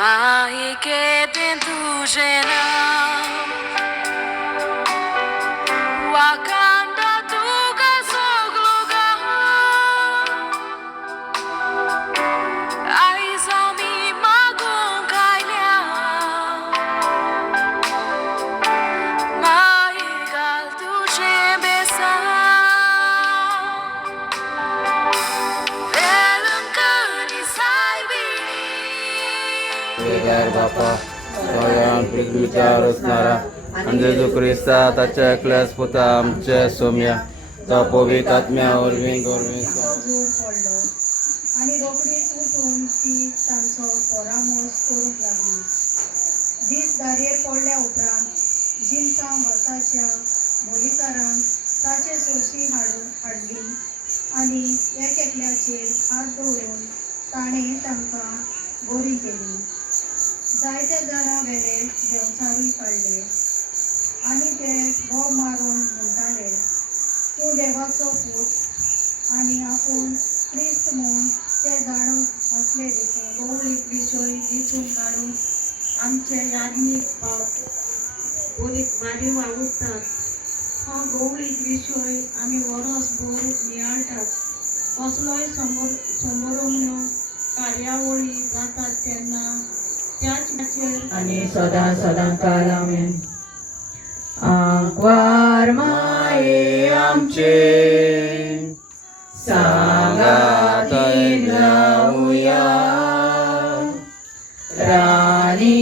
Maike tujena Wakanda tuga sogloga Aizami magun kailya Maigal tuje besa Velangani saibini बापा स्वयं पृथ्वीच्यावर असणारा आणि जेजू ख्रिस्ता ताच्या एकल्याच पुता आमचे सौम्य तो पवित्र आत्म्यावर जोर पडलो आणि रोखडीच उठून ती तांचो परामोस करूंक लागली. दीस दारयेर पडल्या उपरांत जिन्सां वसाच्या बोलिकारांक ताचे सोशी हाडली आनी एकल्याचेर हात दवरून ताणें तांकां बरी केली. जायते जाणां वेले देंवचारूय काडले आनी ते बोब मारून म्हणटाले, तूं देवाचो पूत आनी आपूण क्रिस्त म्हूण ते जाणून असले देखून गवळीक विशय दिसून काडून आमचे याज्ञीक बोलीक बारी वावुरतात. हो गवळीक विशय आमी वरसभर नियाळटात. कसलोय संबरवण्यो कार्यावळी जातात तेन्ना त्याचेर आणि सदां सदांकाल आमेन. आंकवार माये आमचे सांगातीन लावूया राणी